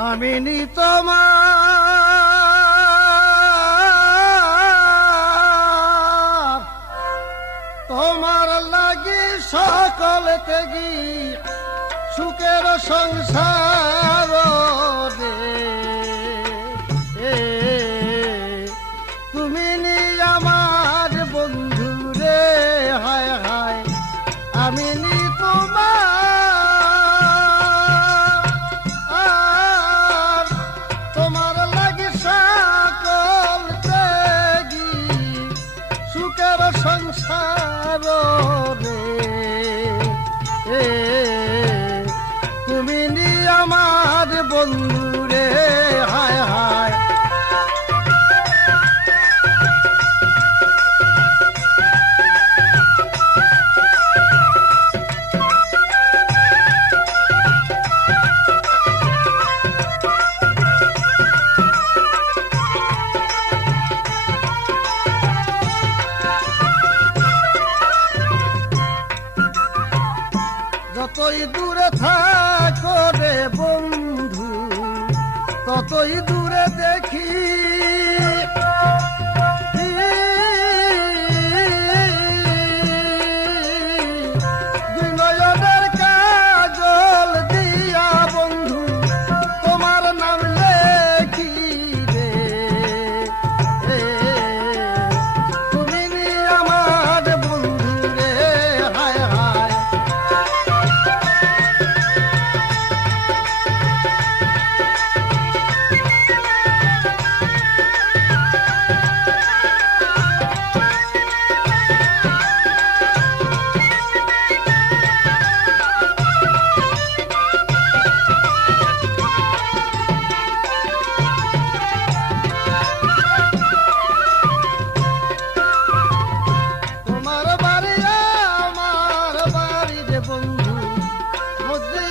আমি নি তোমার তোমার লাগি সকল তেগি সুখের সংসার বন্ধু রে হায় হায়। যতই দূরে থাকো রে বন্ধু কতই দূরে দেখি।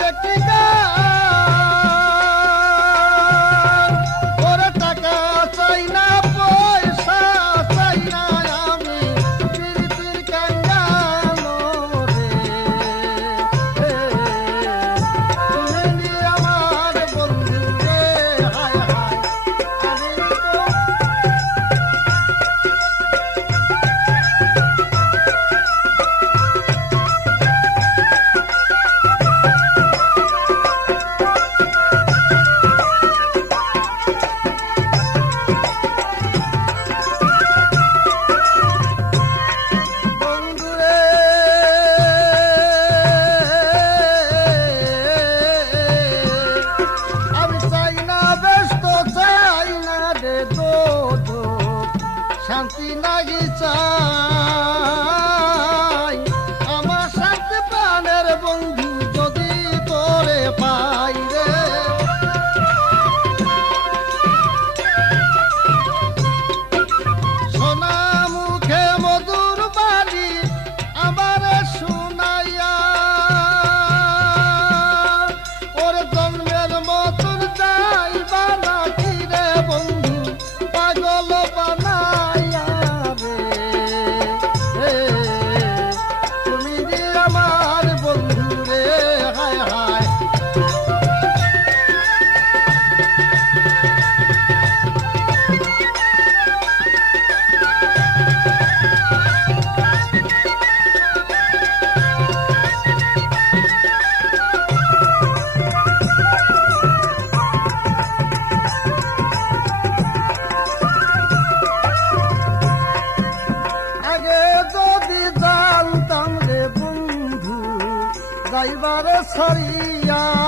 Shakti ખરિયા